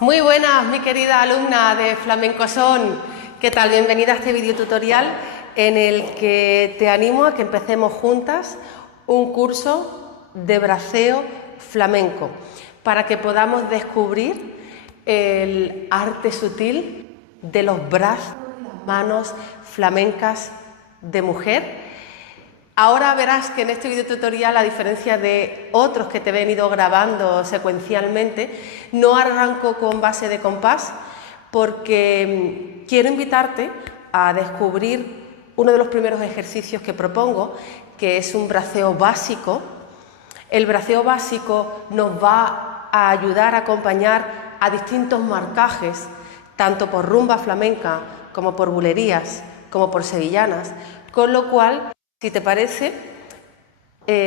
Muy buenas, mi querida alumna de Flamenco Son. ¿Qué tal? Bienvenida a este video tutorial en el que te animo a que empecemos juntas un curso de braceo flamenco para que podamos descubrir el arte sutil de los brazos y las manos flamencas de mujer. Ahora verás que en este video tutorial, a diferencia de otros que te he venido grabando secuencialmente, no arranco con base de compás porque quiero invitarte a descubrir uno de los primeros ejercicios que propongo, que es un braceo básico. El braceo básico nos va a ayudar a acompañar a distintos marcajes, tanto por rumba flamenca como por bulerías, como por sevillanas, con lo cual, si te parece,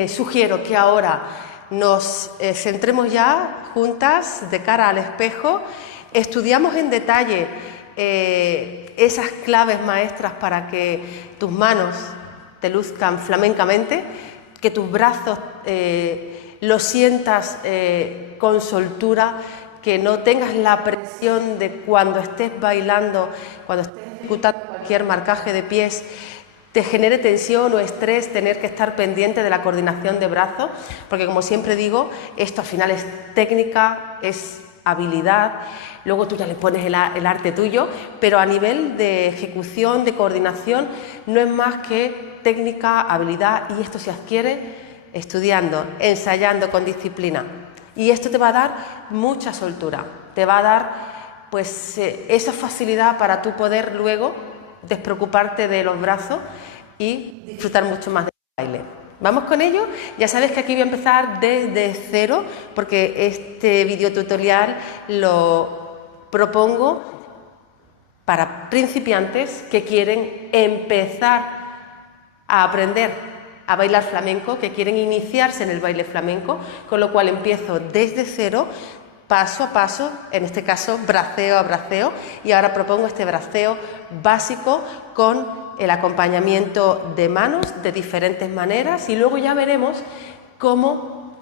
sugiero que ahora nos centremos ya juntas de cara al espejo, estudiamos en detalle esas claves maestras para que tus manos te luzcan flamencamente, que tus brazos los sientas con soltura, que no tengas la presión de cuando estés bailando, cuando estés ejecutando cualquier marcaje de pies, te genere tensión o estrés tener que estar pendiente de la coordinación de brazos, porque como siempre digo, esto al final es técnica, es habilidad, luego tú ya le pones el arte tuyo, pero a nivel de ejecución, de coordinación, no es más que técnica, habilidad, y esto se adquiere estudiando, ensayando con disciplina. Y esto te va a dar mucha soltura, te va a dar pues esa facilidad para tú poder luego despreocuparte de los brazos y disfrutar mucho más del baile. ¿Vamos con ello? Ya sabes que aquí voy a empezar desde cero, porque este video tutorial lo propongo para principiantes que quieren empezar a aprender a bailar flamenco, que quieren iniciarse en el baile flamenco, con lo cual empiezo desde cero, paso a paso, en este caso braceo a braceo, y ahora propongo este braceo básico con el acompañamiento de manos de diferentes maneras, y luego ya veremos cómo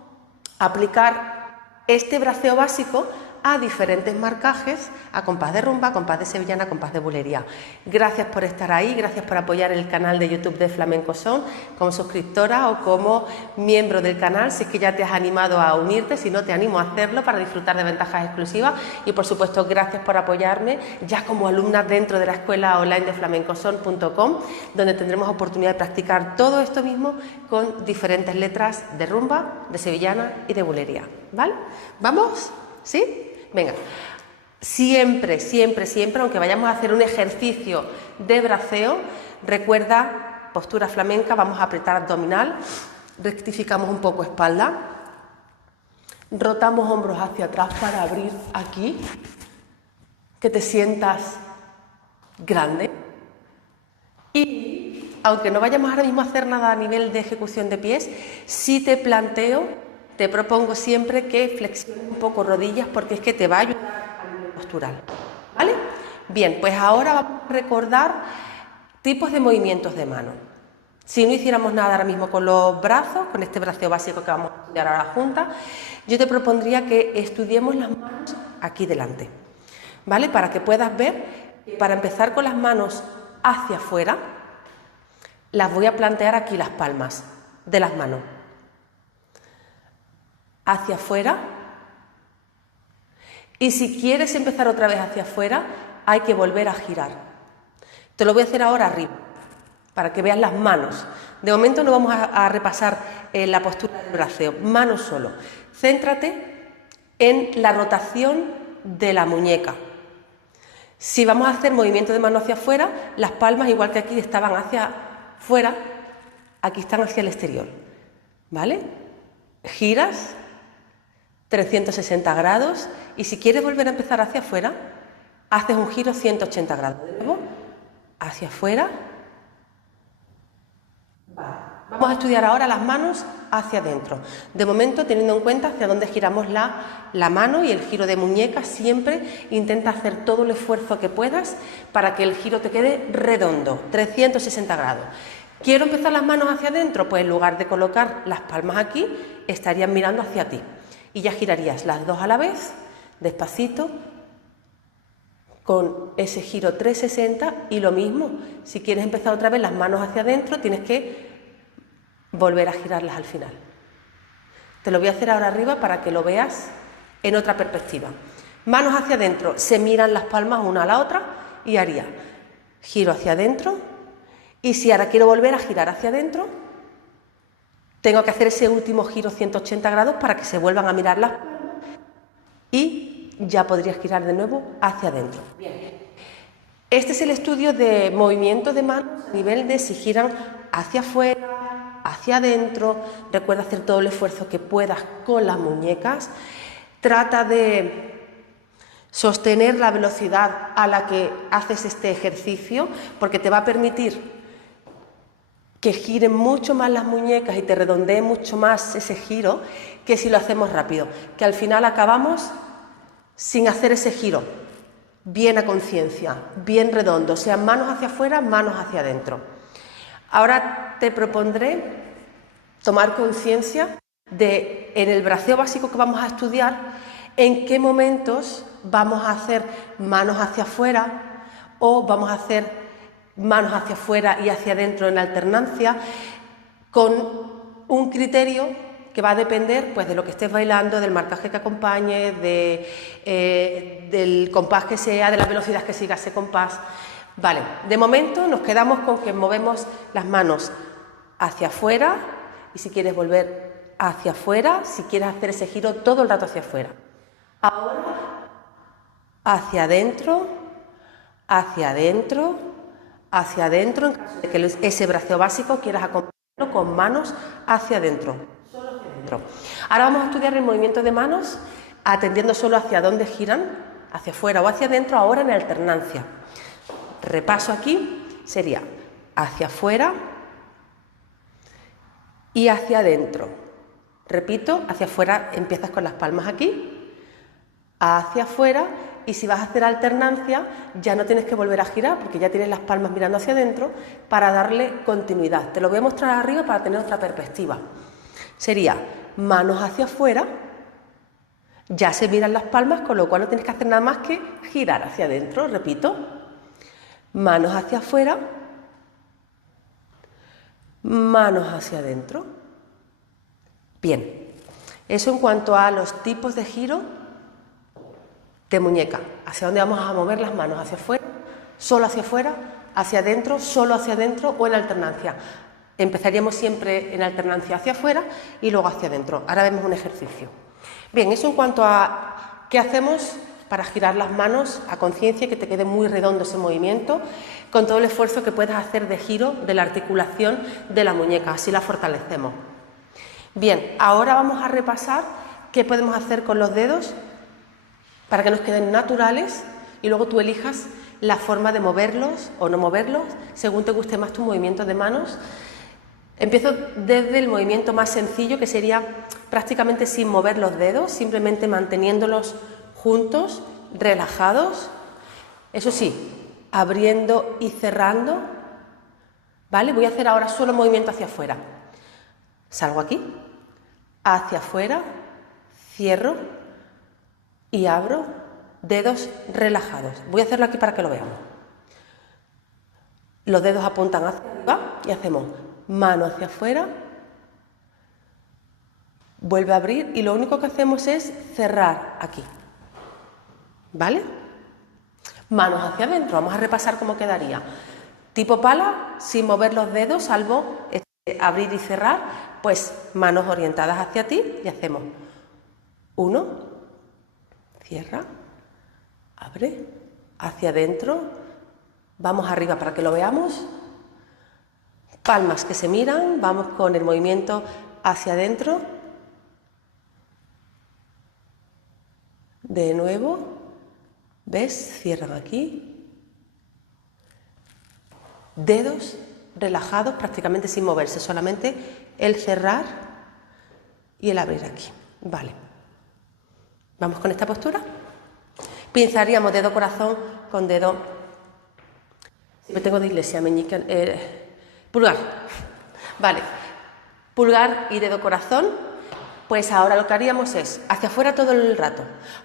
aplicar este braceo básico a diferentes marcajes, a compás de rumba, a compás de sevillana, a compás de bulería. Gracias por estar ahí, gracias por apoyar el canal de YouTube de Flamenco Son como suscriptora o como miembro del canal, si es que ya te has animado a unirte, si no te animo a hacerlo para disfrutar de ventajas exclusivas, y por supuesto gracias por apoyarme ya como alumna dentro de la escuela online de flamencoson.com, donde tendremos oportunidad de practicar todo esto mismo con diferentes letras de rumba, de sevillana y de bulería. ¿Vale? ¿Vamos? ¿Sí? Venga, siempre, siempre, siempre, aunque vayamos a hacer un ejercicio de braceo, recuerda, postura flamenca, vamos a apretar abdominal, rectificamos un poco espalda, rotamos hombros hacia atrás para abrir aquí, que te sientas grande. Y, aunque no vayamos ahora mismo a hacer nada a nivel de ejecución de pies, sí te propongo siempre que flexiones un poco rodillas, porque es que te va a ayudar a nivel postural, ¿vale? Bien, pues ahora vamos a recordar tipos de movimientos de mano. Si no hiciéramos nada ahora mismo con los brazos, con este braceo básico que vamos a estudiar ahora juntas, yo te propondría que estudiemos las manos aquí delante, ¿vale? Para que puedas ver, para empezar con las manos hacia afuera, las voy a plantear aquí, las palmas de las manos. Hacia afuera, y si quieres empezar otra vez hacia afuera, hay que volver a girar. Te lo voy a hacer ahora arriba, para que veas las manos. De momento no vamos a repasar la postura del braceo, manos solo. Céntrate en la rotación de la muñeca. Si vamos a hacer movimiento de mano hacia afuera, las palmas, igual que aquí estaban hacia afuera, aquí están hacia el exterior, ¿vale? Giras 360 grados, y si quieres volver a empezar hacia afuera, haces un giro 180 grados. De nuevo, hacia afuera. Vamos a estudiar ahora las manos hacia adentro. De momento, teniendo en cuenta hacia dónde giramos la mano y el giro de muñeca, siempre intenta hacer todo el esfuerzo que puedas para que el giro te quede redondo, 360 grados. ¿Quiero empezar las manos hacia adentro? Pues en lugar de colocar las palmas aquí, estarían mirando hacia ti. Y ya girarías las dos a la vez, despacito, con ese giro 360 y lo mismo, si quieres empezar otra vez las manos hacia adentro, tienes que volver a girarlas al final. Te lo voy a hacer ahora arriba para que lo veas en otra perspectiva. Manos hacia adentro, se miran las palmas una a la otra y haría giro hacia adentro, y si ahora quiero volver a girar hacia adentro, tengo que hacer ese último giro 180 grados para que se vuelvan a mirar las palmas y ya podrías girar de nuevo hacia adentro. Bien. Este es el estudio de movimiento de manos a nivel de si giran hacia afuera, hacia adentro. Recuerda hacer todo el esfuerzo que puedas con las muñecas. Trata de sostener la velocidad a la que haces este ejercicio, porque te va a permitir que giren mucho más las muñecas y te redondee mucho más ese giro que si lo hacemos rápido, que al final acabamos sin hacer ese giro bien a conciencia, bien redondo, sean manos hacia afuera, manos hacia adentro. Ahora te propondré tomar conciencia de, en el braceo básico que vamos a estudiar, en qué momentos vamos a hacer manos hacia afuera o vamos a hacer manos hacia afuera y hacia adentro en alternancia, con un criterio que va a depender pues, de lo que estés bailando, del marcaje que acompañe, del compás que sea, de la velocidad que siga ese compás. Vale, de momento nos quedamos con que movemos las manos hacia afuera y si quieres volver hacia afuera, si quieres hacer ese giro todo el rato hacia afuera. Ahora, hacia adentro, hacia adentro, hacia adentro, en caso de que ese braceo básico quieras acompañarlo con manos hacia adentro, solo hacia adentro. Ahora vamos a estudiar el movimiento de manos atendiendo solo hacia dónde giran, hacia afuera o hacia adentro, ahora en alternancia. Repaso aquí, sería hacia afuera y hacia adentro. Repito, hacia afuera empiezas con las palmas aquí, hacia afuera, y si vas a hacer alternancia ya no tienes que volver a girar porque ya tienes las palmas mirando hacia adentro para darle continuidad. Te lo voy a mostrar arriba para tener otra perspectiva. Sería manos hacia afuera, ya se miran las palmas, con lo cual no tienes que hacer nada más que girar hacia adentro. Repito, manos hacia afuera, manos hacia adentro. Bien, eso en cuanto a los tipos de giro de muñeca. ¿Hacia dónde vamos a mover las manos? ¿Hacia afuera? ¿Solo hacia afuera? ¿Hacia adentro? ¿Solo hacia adentro? ¿O en alternancia? Empezaríamos siempre en alternancia hacia afuera y luego hacia adentro. Ahora vemos un ejercicio. Bien, eso en cuanto a qué hacemos para girar las manos a conciencia y que te quede muy redondo ese movimiento, con todo el esfuerzo que puedas hacer de giro de la articulación de la muñeca, así la fortalecemos. Bien, ahora vamos a repasar qué podemos hacer con los dedos para que nos queden naturales y luego tú elijas la forma de moverlos o no moverlos, según te guste más tu movimiento de manos. Empiezo desde el movimiento más sencillo, que sería prácticamente sin mover los dedos, simplemente manteniéndolos juntos, relajados. Eso sí, abriendo y cerrando. ¿Vale? Voy a hacer ahora solo movimiento hacia afuera. Salgo aquí, hacia afuera, cierro y abro, dedos relajados. Voy a hacerlo aquí para que lo veamos. Los dedos apuntan hacia arriba y hacemos mano hacia afuera, vuelve a abrir y lo único que hacemos es cerrar aquí. ¿Vale? Manos hacia adentro. Vamos a repasar cómo quedaría. Tipo pala, sin mover los dedos, salvo abrir y cerrar, pues manos orientadas hacia ti y hacemos 1, cierra, abre, hacia adentro, vamos arriba para que lo veamos, palmas que se miran, vamos con el movimiento hacia adentro, de nuevo, ¿ves? Cierran aquí, dedos relajados prácticamente sin moverse, solamente el cerrar y el abrir aquí. Vale. ¿Vamos con esta postura? Pinzaríamos dedo corazón con dedo... Siempre tengo de iglesia, meñique, pulgar. Vale. Pulgar y dedo corazón. Pues ahora lo que haríamos es hacia afuera todo el rato.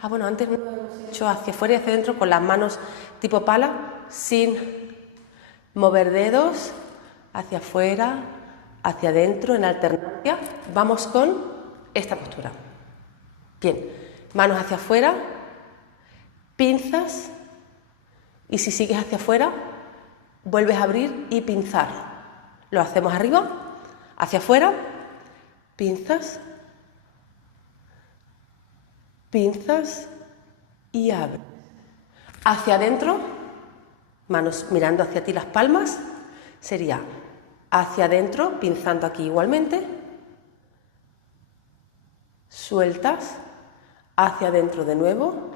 Bueno, antes no lo hemos hecho hacia afuera y hacia adentro con las manos tipo pala, sin mover dedos, hacia afuera, hacia adentro, en alternancia. Vamos con esta postura. Bien, manos hacia afuera, pinzas, y si sigues hacia afuera, vuelves a abrir y pinzar. Lo hacemos arriba, hacia afuera, pinzas, pinzas y abre. Hacia adentro, manos mirando hacia ti las palmas, sería hacia adentro, pinzando aquí igualmente, sueltas, hacia adentro de nuevo,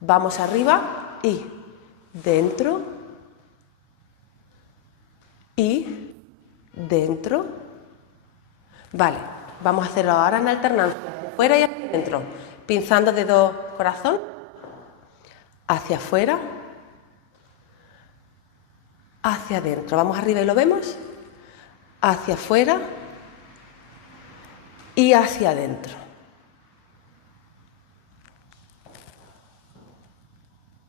vamos arriba y dentro y dentro. Vale, vamos a hacerlo ahora en alternancia, fuera y hacia adentro, pinzando dedo corazón, hacia afuera, hacia adentro. Vamos arriba y lo vemos, hacia afuera y hacia adentro.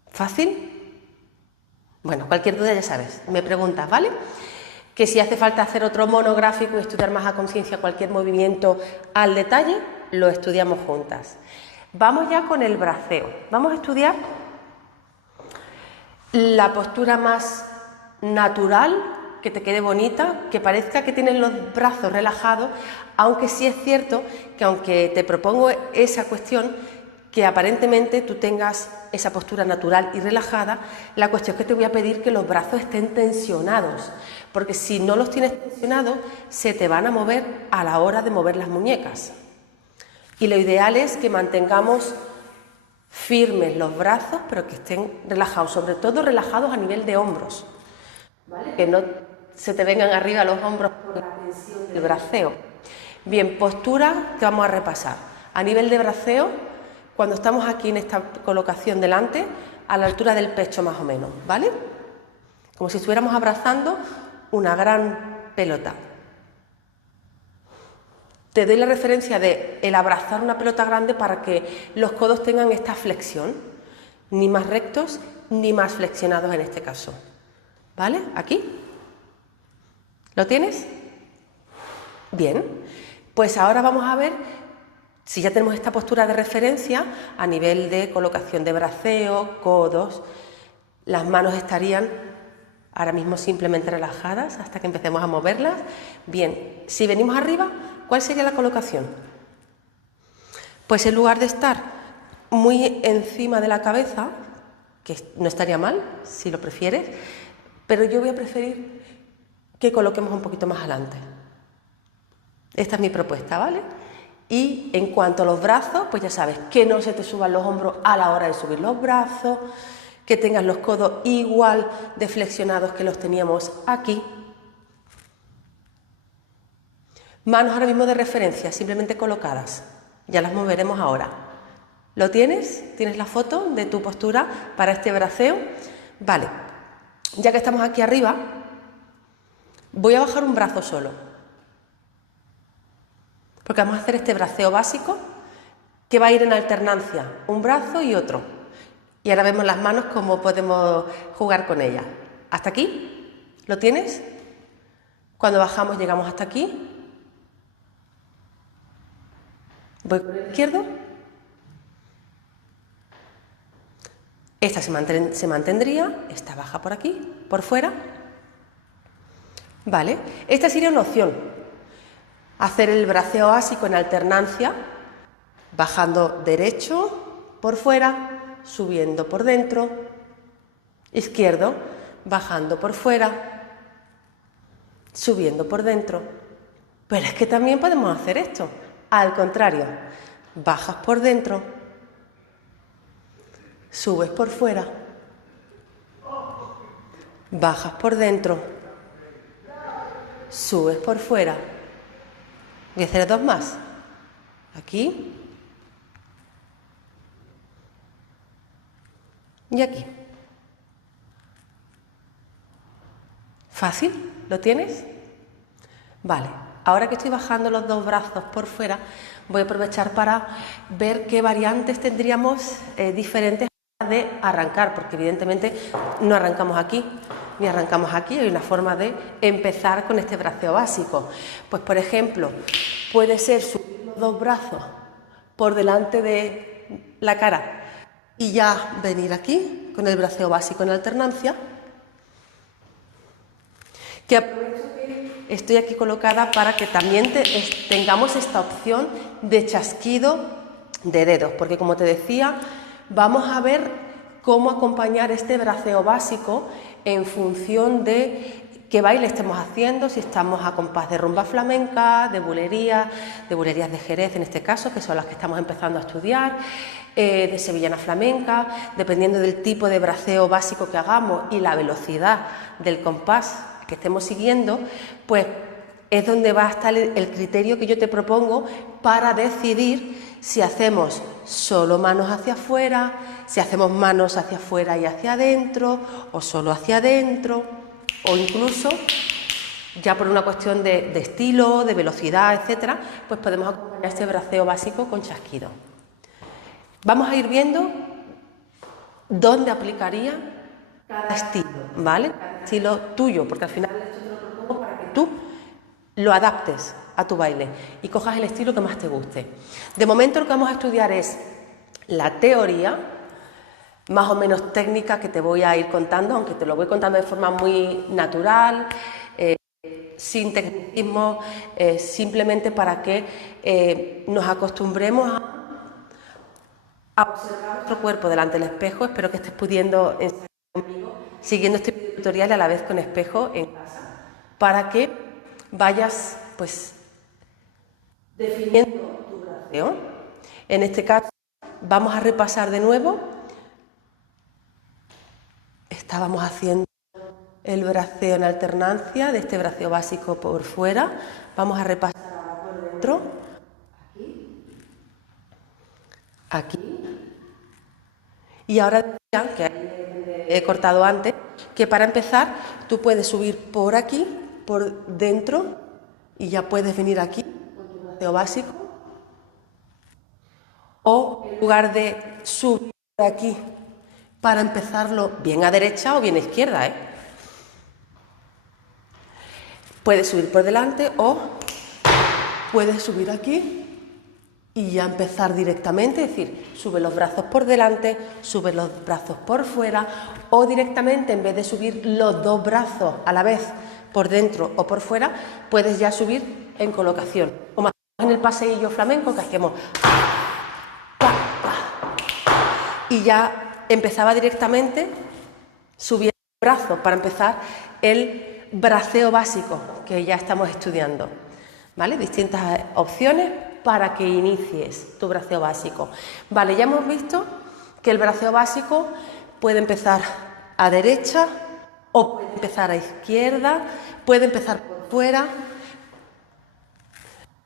¿Fácil? Bueno, cualquier duda ya sabes, me preguntas, ¿vale? Que si hace falta hacer otro monográfico y estudiar más a conciencia cualquier movimiento al detalle, lo estudiamos juntas. Vamos ya con el braceo. Vamos a estudiar la postura más natural, que te quede bonita, que parezca que tienes los brazos relajados, aunque sí es cierto que aunque te propongo esa cuestión, que aparentemente tú tengas esa postura natural y relajada, la cuestión es que te voy a pedir que los brazos estén tensionados, porque si no los tienes tensionados, se te van a mover a la hora de mover las muñecas. Y lo ideal es que mantengamos firmes los brazos, pero que estén relajados, sobre todo relajados a nivel de hombros, ¿vale? Que no se te vengan arriba los hombros por la tensión del braceo. Bien, postura que vamos a repasar. A nivel de braceo, cuando estamos aquí en esta colocación delante, a la altura del pecho más o menos, ¿vale? Como si estuviéramos abrazando una gran pelota. Te doy la referencia de el abrazar una pelota grande para que los codos tengan esta flexión, ni más rectos ni más flexionados en este caso, ¿vale? Aquí. ¿Lo tienes? Bien, pues ahora vamos a ver si ya tenemos esta postura de referencia a nivel de colocación de braceo, codos. Las manos estarían ahora mismo simplemente relajadas hasta que empecemos a moverlas. Bien, si venimos arriba, ¿cuál sería la colocación? Pues en lugar de estar muy encima de la cabeza, que no estaría mal, si lo prefieres, pero yo voy a preferir que coloquemos un poquito más adelante. Esta es mi propuesta, ¿vale? Y en cuanto a los brazos, pues ya sabes, que no se te suban los hombros a la hora de subir los brazos, que tengas los codos igual de flexionados que los teníamos aquí. Manos ahora mismo de referencia, simplemente colocadas. Ya las moveremos ahora. ¿Lo tienes? ¿Tienes la foto de tu postura para este braceo? Vale, ya que estamos aquí arriba, voy a bajar un brazo solo, porque vamos a hacer este braceo básico que va a ir en alternancia, un brazo y otro. Y ahora vemos las manos cómo podemos jugar con ellas. ¿Hasta aquí? ¿Lo tienes? Cuando bajamos llegamos hasta aquí. Voy con el izquierdo. Esta se mantendría, esta baja por aquí, por fuera. Vale, esta sería una opción. Hacer el braceo básico en alternancia, bajando derecho por fuera, subiendo por dentro, izquierdo, bajando por fuera, subiendo por dentro. Pero es que también podemos hacer esto, al contrario, bajas por dentro, subes por fuera, bajas por dentro, subes por fuera. Voy a hacer dos más. Aquí y aquí. ¿Fácil? ¿Lo tienes? Vale. Ahora que estoy bajando los dos brazos por fuera, voy a aprovechar para ver qué variantes tendríamos diferentes de arrancar, porque evidentemente no arrancamos aquí, ni arrancamos aquí. Hay una forma de empezar con este braceo básico. Pues por ejemplo, puede ser subir los dos brazos por delante de la cara y ya venir aquí con el braceo básico en alternancia. Que aprovecho que estoy aquí colocada para que también tengamos esta opción de chasquido de dedos, porque como te decía, vamos a ver cómo acompañar este braceo básico en función de qué baile estemos haciendo, si estamos a compás de rumba flamenca, de bulerías de Jerez en este caso, que son las que estamos empezando a estudiar, de sevillana flamenca, dependiendo del tipo de braceo básico que hagamos y la velocidad del compás que estemos siguiendo, pues es donde va a estar el criterio que yo te propongo para decidir si hacemos solo manos hacia afuera, si hacemos manos hacia afuera y hacia adentro, o solo hacia adentro, o incluso, ya por una cuestión de estilo, de velocidad, etcétera, pues podemos acompañar este braceo básico con chasquido. Vamos a ir viendo dónde aplicaría cada estilo, ¿vale? Cada estilo tuyo, porque al final esto te lo propongo para que tú lo adaptes a tu baile y cojas el estilo que más te guste. De momento lo que vamos a estudiar es la teoría, más o menos técnica, que te voy a ir contando, aunque te lo voy contando de forma muy natural, sin tecnicismo, simplemente para que nos acostumbremos a observar nuestro cuerpo delante del espejo. Espero que estés pudiendo ensayar conmigo, siguiendo este tutorial y a la vez con espejo en casa, para que vayas pues definiendo tu braceo. En este caso vamos a repasar de nuevo. Estábamos haciendo el braceo en alternancia de este braceo básico por fuera. Vamos a repasar ahora por dentro. Aquí. Y ahora decía, que he cortado antes, que para empezar tú puedes subir por aquí, por dentro, y ya puedes venir aquí con tu braceo básico. O en lugar de subir por aquí para empezarlo bien a derecha o bien a izquierda, puedes subir por delante o puedes subir aquí y ya empezar directamente, es decir, sube los brazos por delante, sube los brazos por fuera, o directamente, en vez de subir los dos brazos a la vez por dentro o por fuera, puedes ya subir en colocación, como hacemos en el paseillo flamenco que hacemos y ya empezaba directamente subiendo el brazo para empezar el braceo básico que ya estamos estudiando, ¿vale? Distintas opciones para que inicies tu braceo básico. Vale, ya hemos visto que el braceo básico puede empezar a derecha o puede empezar a izquierda, puede empezar por fuera,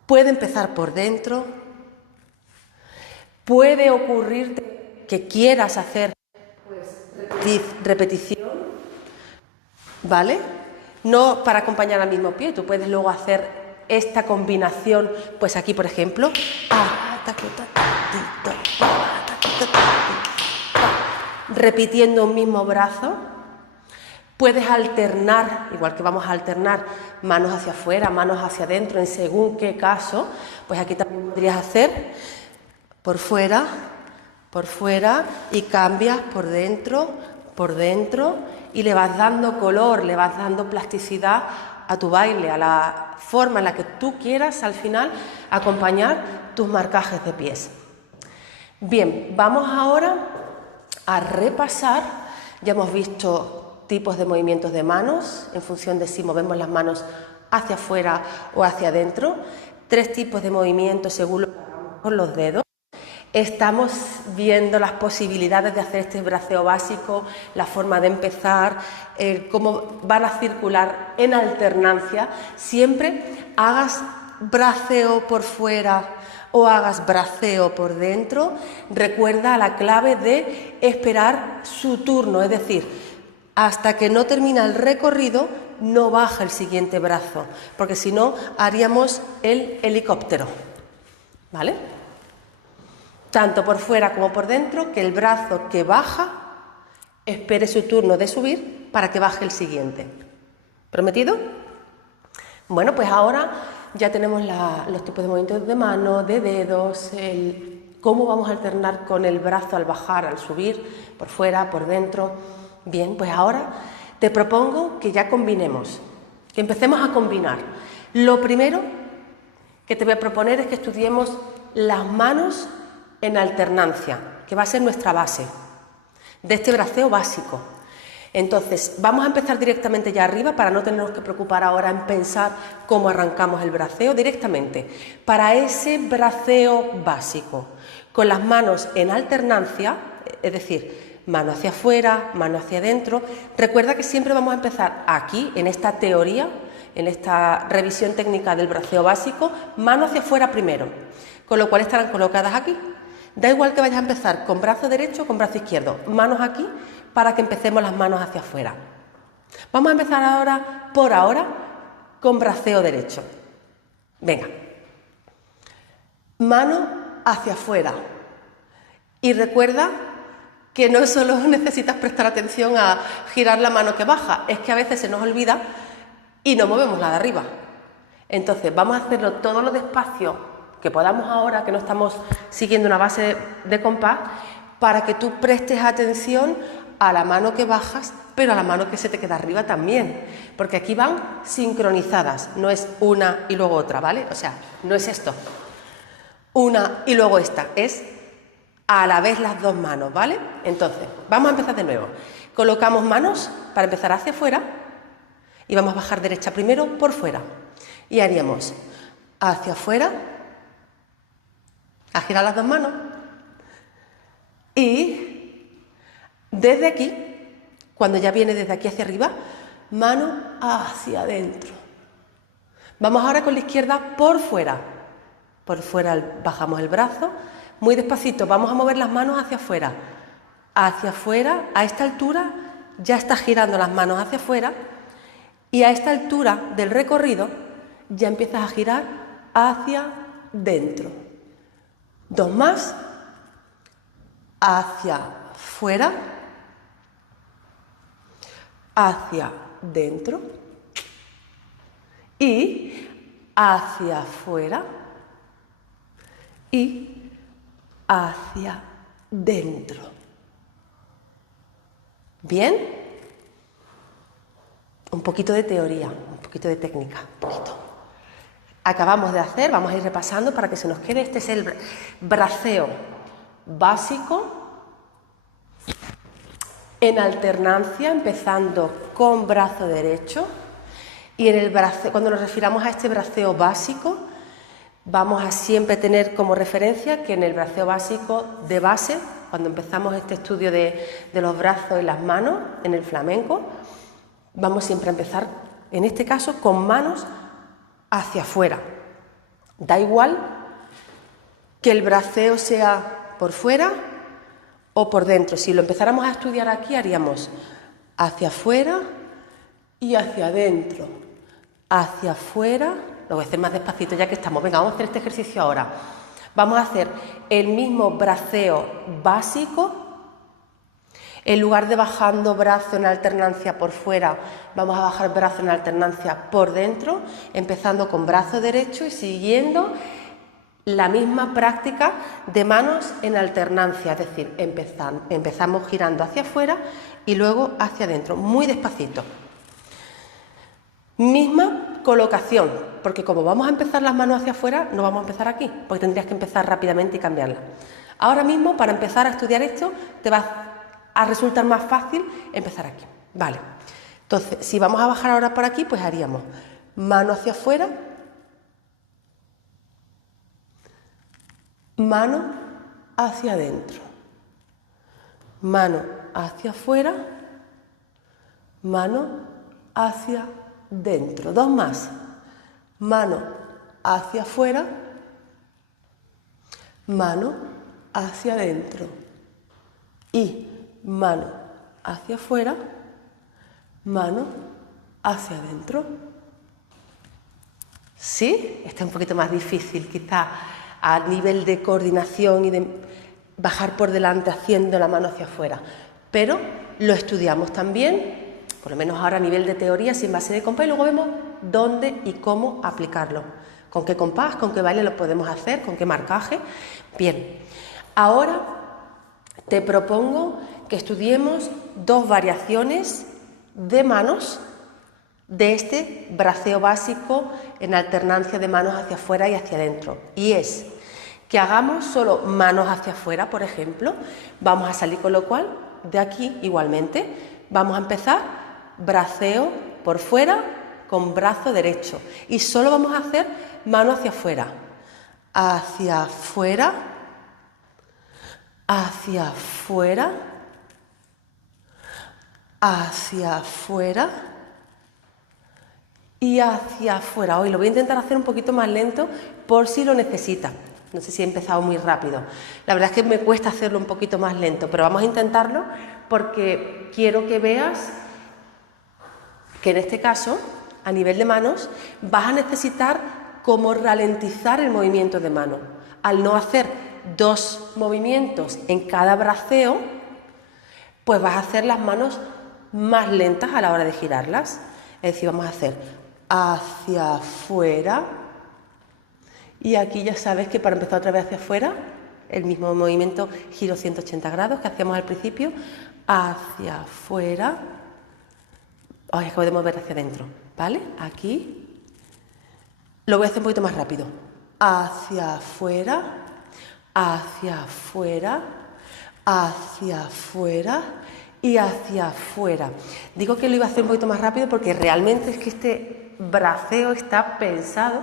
puede empezar por dentro, puede ocurrirte que quieras hacer repetición, ¿vale? No para acompañar al mismo pie, tú puedes luego hacer esta combinación, pues aquí por ejemplo, repitiendo un mismo brazo. Puedes alternar, igual que vamos a alternar manos hacia afuera, manos hacia adentro, en según qué caso, pues aquí también podrías hacer por fuera y cambias por dentro y le vas dando color, le vas dando plasticidad a tu baile, a la forma en la que tú quieras al final acompañar tus marcajes de pies. Bien, vamos ahora a repasar. Ya hemos visto tipos de movimientos de manos en función de si movemos las manos hacia afuera o hacia adentro. 3 tipos de movimientos según lo que hagamos con los dedos. Estamos viendo las posibilidades de hacer este braceo básico, la forma de empezar, cómo van a circular en alternancia. Siempre hagas braceo por fuera o hagas braceo por dentro, recuerda la clave de esperar su turno, es decir, hasta que no termina el recorrido, no baja el siguiente brazo, porque si no haríamos el helicóptero, ¿vale? Tanto por fuera como por dentro, que el brazo que baja espere su turno de subir para que baje el siguiente. ¿Prometido? Bueno, pues ahora ya tenemos los tipos de movimientos de mano, de dedos, cómo vamos a alternar con el brazo al bajar, al subir, por fuera, por dentro. Bien, pues ahora te propongo que ya combinemos, que empecemos a combinar. Lo primero que te voy a proponer es que estudiemos las manos en alternancia, que va a ser nuestra base de este braceo básico. Entonces, vamos a empezar directamente ya arriba para no tenernos que preocupar ahora en pensar cómo arrancamos el braceo directamente. Para ese braceo básico, con las manos en alternancia, es decir, mano hacia afuera, mano hacia adentro, recuerda que siempre vamos a empezar aquí, en esta teoría, en esta revisión técnica del braceo básico, mano hacia afuera primero, con lo cual estarán colocadas aquí. Da igual que vayas a empezar con brazo derecho o con brazo izquierdo, manos aquí para que empecemos las manos hacia afuera. Vamos a empezar ahora, con braceo derecho. Venga, mano hacia afuera. Y recuerda que no solo necesitas prestar atención a girar la mano que baja, es que a veces se nos olvida y no movemos la de arriba. Entonces vamos a hacerlo todo lo despacio que podamos ahora, que no estamos siguiendo una base de compás, para que tú prestes atención a la mano que bajas, pero a la mano que se te queda arriba también, porque aquí van sincronizadas, no es una y luego otra, ¿vale? O sea, no es esto, una y luego esta, es a la vez las dos manos, ¿vale? Entonces, vamos a empezar de nuevo. Colocamos manos para empezar hacia afuera y vamos a bajar derecha primero por fuera. Y haríamos hacia afuera, a girar las dos manos, y desde aquí, cuando ya viene desde aquí hacia arriba, mano hacia adentro. Vamos ahora con la izquierda por fuera. Por fuera bajamos el brazo, muy despacito, vamos a mover las manos hacia afuera. Hacia afuera, a esta altura, ya está girando las manos hacia afuera, y a esta altura del recorrido, ya empiezas a girar hacia dentro. Dos más, hacia fuera, hacia dentro y hacia afuera y hacia dentro. ¿Bien? Un poquito de teoría, un poquito de técnica, un poquito. Acabamos de hacer, vamos a ir repasando para que se nos quede, este es el braceo básico en alternancia, empezando con brazo derecho, y en el braceo, cuando nos refiramos a este braceo básico, vamos a siempre tener como referencia que en el braceo básico de base, cuando empezamos este estudio de los brazos y las manos en el flamenco, vamos siempre a empezar, en este caso, con manos hacia afuera. Da igual que el braceo sea por fuera o por dentro. Si lo empezáramos a estudiar aquí, haríamos hacia afuera y hacia adentro. Hacia afuera, lo voy a hacer más despacito ya que estamos. Venga, vamos a hacer este ejercicio ahora. Vamos a hacer el mismo braceo básico. En lugar de bajando brazo en alternancia por fuera, vamos a bajar brazo en alternancia por dentro, empezando con brazo derecho y siguiendo la misma práctica de manos en alternancia, es decir, empezamos girando hacia afuera y luego hacia adentro, muy despacito. Misma colocación, porque como vamos a empezar las manos hacia afuera, no vamos a empezar aquí, porque tendrías que empezar rápidamente y cambiarla. Ahora mismo, para empezar a estudiar esto, te vas a resultar más fácil empezar aquí. Vale. Entonces, si vamos a bajar ahora por aquí, pues haríamos mano hacia afuera, mano hacia adentro, mano hacia afuera, mano hacia dentro. Dos más. Mano hacia afuera, mano hacia adentro y mano hacia afuera, mano hacia adentro. ¿Sí? Este es un poquito más difícil, quizá a nivel de coordinación y de bajar por delante haciendo la mano hacia afuera. Pero lo estudiamos también, por lo menos ahora a nivel de teoría, sin base de compás, y luego vemos dónde y cómo aplicarlo. Con qué compás, con qué baile lo podemos hacer, con qué marcaje. Bien, ahora te propongo que estudiemos dos variaciones de manos de este braceo básico en alternancia de manos hacia afuera y hacia adentro. Y es que hagamos solo manos hacia afuera, por ejemplo. Vamos a salir con lo cual de aquí igualmente. Vamos a empezar braceo por fuera con brazo derecho. Y solo vamos a hacer mano hacia afuera. Hacia afuera. Hacia afuera. Hacia afuera. Y hacia afuera. Hoy lo voy a intentar hacer un poquito más lento por si lo necesita. No sé si he empezado muy rápido. La verdad es que me cuesta hacerlo un poquito más lento, pero vamos a intentarlo porque quiero que veas que en este caso, a nivel de manos, vas a necesitar como ralentizar el movimiento de mano. Al no hacer dos movimientos en cada braceo, pues vas a hacer las manos más lentas a la hora de girarlas. Es decir, vamos a hacer hacia afuera, y aquí ya sabes que para empezar otra vez hacia afuera, el mismo movimiento giro 180 grados que hacíamos al principio, hacia afuera, ahora acabo de mover hacia adentro, ¿vale? Aquí, lo voy a hacer un poquito más rápido, hacia afuera, hacia afuera, hacia afuera y hacia afuera. Digo que lo iba a hacer un poquito más rápido porque realmente es que este braceo está pensado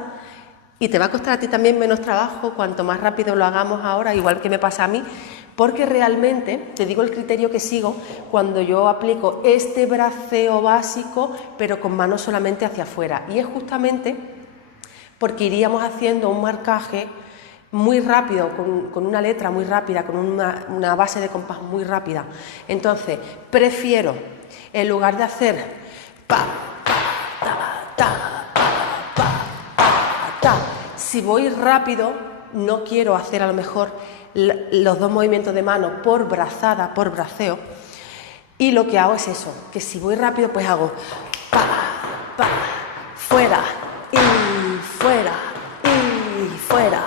y te va a costar a ti también menos trabajo cuanto más rápido lo hagamos ahora, igual que me pasa a mí, porque realmente, te digo el criterio que sigo cuando yo aplico este braceo básico, pero con manos solamente hacia afuera. Y es justamente porque iríamos haciendo un marcaje muy rápido, con una letra muy rápida, con una base de compás muy rápida. Entonces, prefiero, en lugar de hacer pa, ta, ta, ta, si voy rápido, no quiero hacer a lo mejor los dos movimientos de mano por brazada, por braceo, y lo que hago es eso, que si voy rápido, pues hago pa, pa, fuera, y fuera, y fuera,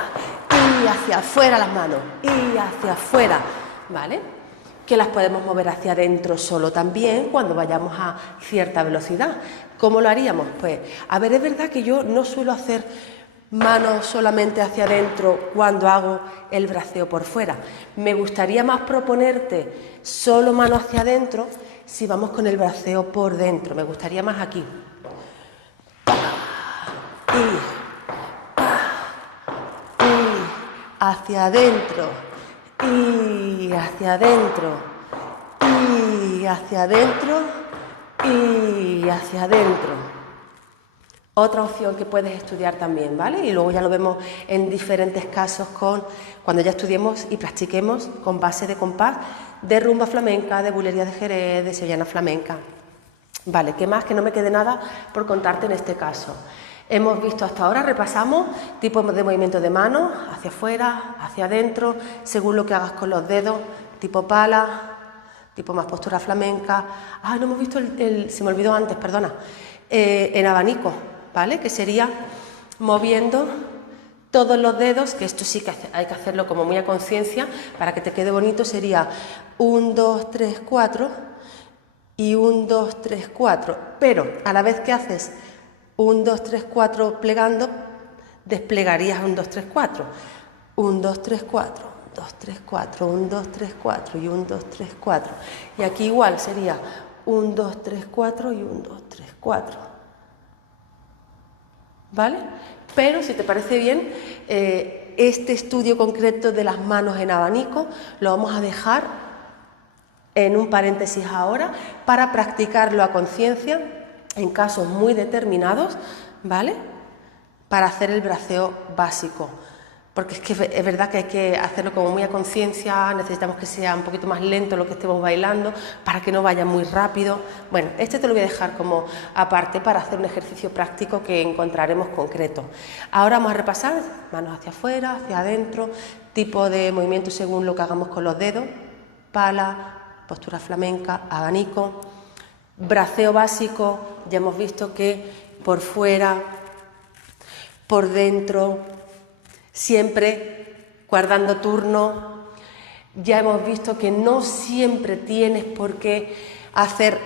y hacia afuera las manos, y hacia afuera, ¿vale? Que las podemos mover hacia adentro solo también cuando vayamos a cierta velocidad. ¿Cómo lo haríamos? Pues, a ver, es verdad que yo no suelo hacer manos solamente hacia adentro cuando hago el braceo por fuera. Me gustaría más proponerte solo mano hacia adentro si vamos con el braceo por dentro. Me gustaría más aquí. Y hacia adentro, y hacia adentro, y hacia adentro, y hacia adentro. Otra opción que puedes estudiar también, ¿vale? Y luego ya lo vemos en diferentes casos cuando ya estudiemos y practiquemos con base de compás de rumba flamenca, de bulería de Jerez, de sevillana flamenca. Vale, ¿qué más? Que no me quede nada por contarte en este caso. Hemos visto hasta ahora, repasamos tipos de movimiento de mano, hacia afuera, hacia adentro, según lo que hagas con los dedos, tipo pala, tipo más postura flamenca. Ah, no hemos visto se me olvidó antes, perdona, en abanico, ¿vale? Que sería moviendo todos los dedos, que esto sí que hay que hacerlo como muy a conciencia, para que te quede bonito, sería 1, 2, 3, 4 y 1, 2, 3, 4, pero a la vez que haces 1, 2, 3, 4 plegando, desplegarías 1, 2, 3, 4. 1, 2, 3, 4, 2, 3, 4, 1, 2, 3, 4 y 1, 2, 3, 4. Y aquí igual sería 1, 2, 3, 4 y 1, 2, 3, 4. ¿Vale? Pero si te parece bien, este estudio concreto de las manos en abanico lo vamos a dejar en un paréntesis ahora para practicarlo a conciencia en casos muy determinados, ¿vale? Para hacer el braceo básico. porque es que es verdad que hay que hacerlo como muy a conciencia, necesitamos que sea un poquito más lento lo que estemos bailando para que no vaya muy rápido. Bueno, este te lo voy a dejar como aparte para hacer un ejercicio práctico que encontraremos concreto. Ahora vamos a repasar manos hacia afuera, hacia adentro, tipo de movimiento según lo que hagamos con los dedos, pala, postura flamenca, abanico, braceo básico, ya hemos visto que por fuera, por dentro, siempre guardando turno. Ya hemos visto que no siempre tienes por qué hacer,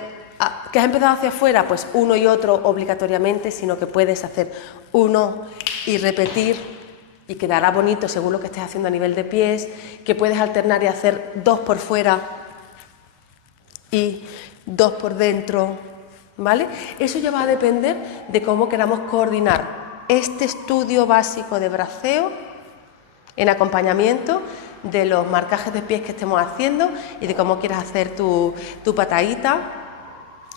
que has empezado hacia afuera, pues uno y otro obligatoriamente, sino que puedes hacer uno y repetir y quedará bonito según lo que estés haciendo a nivel de pies, que puedes alternar y hacer 2 por fuera y 2 por dentro, ¿vale? Eso ya va a depender de cómo queramos coordinar este estudio básico de braceo en acompañamiento de los marcajes de pies que estemos haciendo y de cómo quieras hacer tu patadita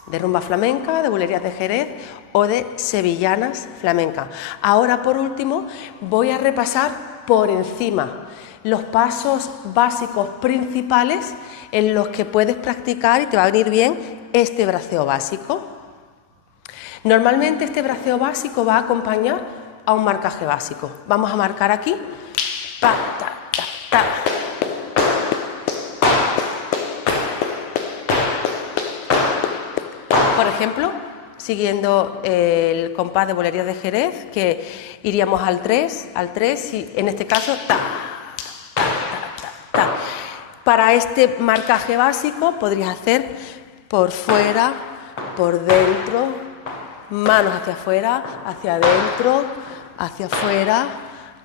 de rumba flamenca, de bulerías de Jerez o de sevillanas flamencas. Ahora, por último, voy a repasar por encima los pasos básicos principales en los que puedes practicar y te va a venir bien este braceo básico. Normalmente este braceo básico va a acompañar a un marcaje básico. Vamos a marcar aquí. Pa, ta, ta, ta. Por ejemplo, siguiendo el compás de bulerías de Jerez, que iríamos al 3 y en este caso ta, ta, ta, ta, ta. Para este marcaje básico podrías hacer por fuera, por dentro, manos hacia afuera, hacia adentro, hacia afuera,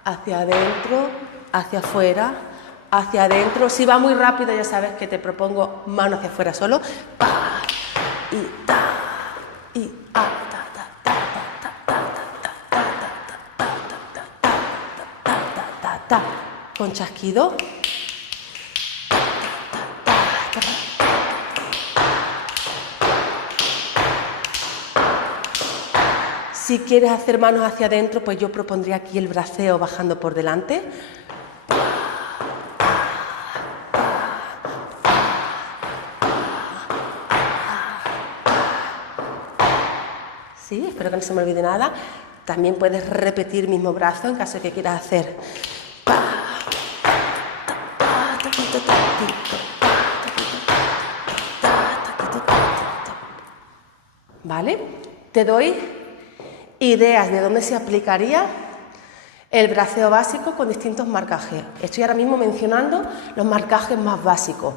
hacia adentro, hacia afuera, hacia adentro. Si va muy rápido ya sabes que te propongo manos hacia afuera solo. Pa, y ta, y a, ta, ta, ta, ta, ta, ta, ta, ta, ta, con chasquido. Si quieres hacer manos hacia adentro, pues yo propondría aquí el braceo bajando por delante. Sí, espero que no se me olvide nada. También puedes repetir el mismo brazo en caso de que quieras hacer. ¿Vale? Te doy ideas de dónde se aplicaría el braceo básico con distintos marcajes. Estoy ahora mismo mencionando los marcajes más básicos.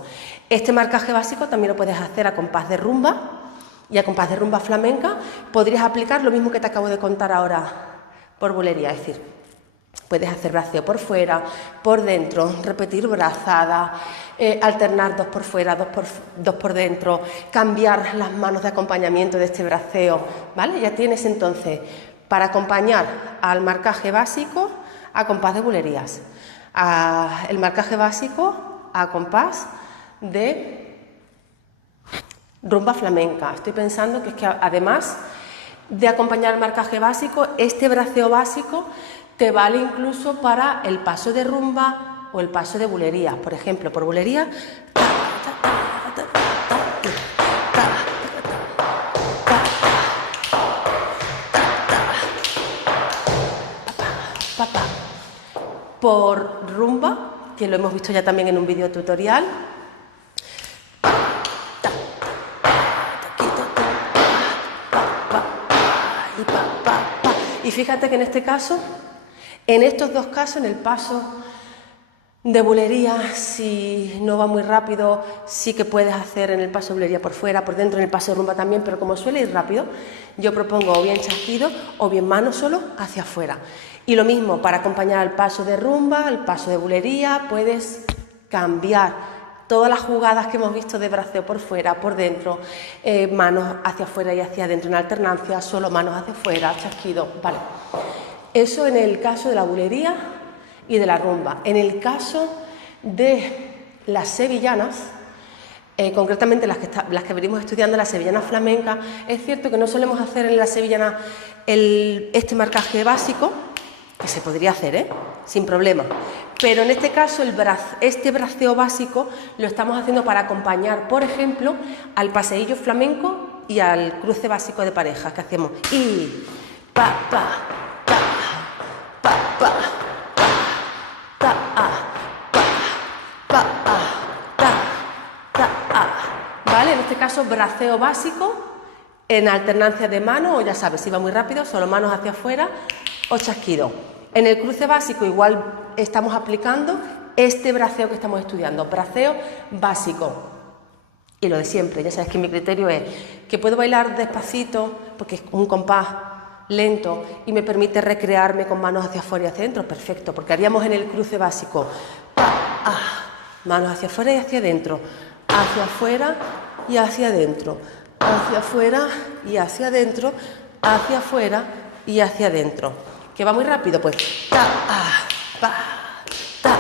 Este marcaje básico también lo puedes hacer a compás de rumba y a compás de rumba flamenca. Podrías aplicar lo mismo que te acabo de contar ahora por bulería, es decir, puedes hacer braceo por fuera, por dentro, repetir brazada, alternar 2 por fuera, 2 por dentro, cambiar las manos de acompañamiento de este braceo, ¿vale? Ya tienes entonces para acompañar al marcaje básico a compás de bulerías, el marcaje básico a compás de rumba flamenca. Estoy pensando que es que además de acompañar el marcaje básico, este braceo básico te vale incluso para el paso de rumba o el paso de bulerías. Por ejemplo, por bulería, por rumba, que lo hemos visto ya también en un vídeo tutorial. Y fíjate que en este caso, en estos dos casos, en el paso de bulería, si no va muy rápido, sí que puedes hacer en el paso de bulería por fuera, por dentro, en el paso de rumba también, pero como suele ir rápido, yo propongo o bien chasquido o bien mano solo hacia afuera. Y lo mismo, para acompañar al paso de rumba, al paso de bulería, puedes cambiar todas las jugadas que hemos visto de braceo por fuera, por dentro, manos hacia afuera y hacia adentro en alternancia, solo manos hacia afuera, chasquido, vale. Eso en el caso de la bulería y de la rumba. En el caso de las sevillanas, concretamente las que venimos estudiando, las sevillanas flamencas, es cierto que no solemos hacer en la sevillana este marcaje básico, que se podría hacer, sin problema. Pero en este caso este braceo básico lo estamos haciendo para acompañar, por ejemplo, al paseillo flamenco y al cruce básico de parejas que hacemos. Y pa, pa, pa, pa, pa, ta, pa, ta, ¿vale? En este caso, braceo básico en alternancia de manos, o ya sabes, si va muy rápido, solo manos hacia afuera o chasquido. En el cruce básico igual estamos aplicando este braceo que estamos estudiando, braceo básico. Y lo de siempre, ya sabes que mi criterio es que puedo bailar despacito, porque es un compás lento y me permite recrearme con manos hacia afuera y hacia adentro, perfecto, porque haríamos en el cruce básico, manos hacia afuera y hacia adentro, hacia afuera y hacia adentro, hacia afuera y hacia adentro, hacia afuera y hacia adentro. ¿Que va muy rápido? Pues ta, pa, ta, pa,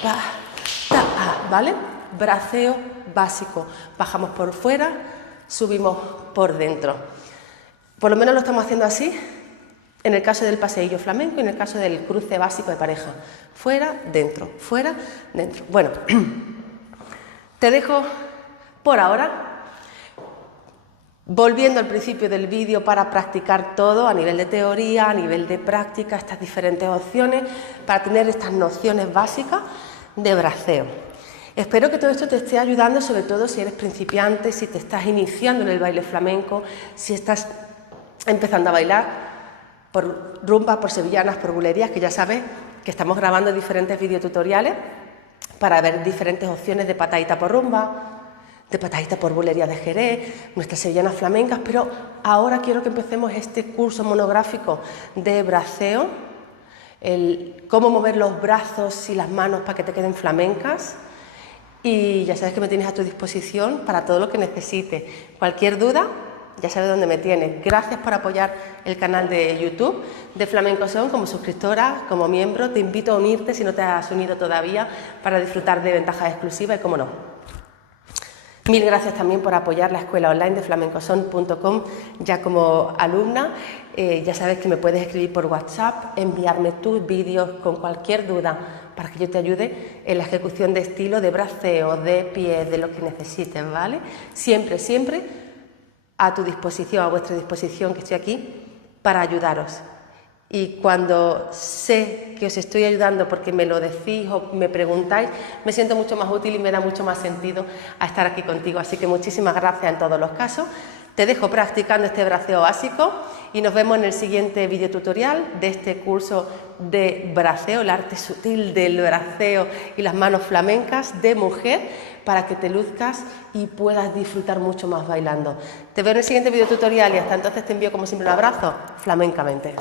ta, ta, ¿vale? Braceo básico. Bajamos por fuera, subimos por dentro. Por lo menos lo estamos haciendo así en el caso del paseillo flamenco y en el caso del cruce básico de pareja. Fuera, dentro, fuera, dentro. Bueno, te dejo por ahora. Volviendo al principio del vídeo para practicar todo a nivel de teoría, a nivel de práctica, estas diferentes opciones para tener estas nociones básicas de braceo. Espero que todo esto te esté ayudando, sobre todo si eres principiante, si te estás iniciando en el baile flamenco, si estás empezando a bailar por rumba, por sevillanas, por bulerías, que ya sabes que estamos grabando diferentes videotutoriales para ver diferentes opciones de patadita por rumba, de patadita por bulería de Jerez, nuestras sevillanas flamencas, pero ahora quiero que empecemos este curso monográfico de braceo, cómo mover los brazos y las manos para que te queden flamencas, y ya sabes que me tienes a tu disposición para todo lo que necesites. Cualquier duda, ya sabes dónde me tienes. Gracias por apoyar el canal de YouTube de Flamenco Son como suscriptora, como miembro. Te invito a unirte si no te has unido todavía para disfrutar de ventajas exclusivas y cómo no. Mil gracias también por apoyar la escuela online de flamencoson.com ya como alumna. Ya sabes que me puedes escribir por WhatsApp, enviarme tus vídeos con cualquier duda para que yo te ayude en la ejecución de estilo, de braceo, de pie, de lo que necesites, ¿vale? Siempre, siempre a tu disposición, a vuestra disposición, que estoy aquí para ayudaros. Y cuando sé que os estoy ayudando porque me lo decís o me preguntáis, me siento mucho más útil y me da mucho más sentido a estar aquí contigo. Así que muchísimas gracias en todos los casos. Te dejo practicando este braceo básico y nos vemos en el siguiente videotutorial de este curso de braceo, el arte sutil del braceo y las manos flamencas de mujer, para que te luzcas y puedas disfrutar mucho más bailando. Te veo en el siguiente videotutorial y hasta entonces te envío como siempre un abrazo flamencamente.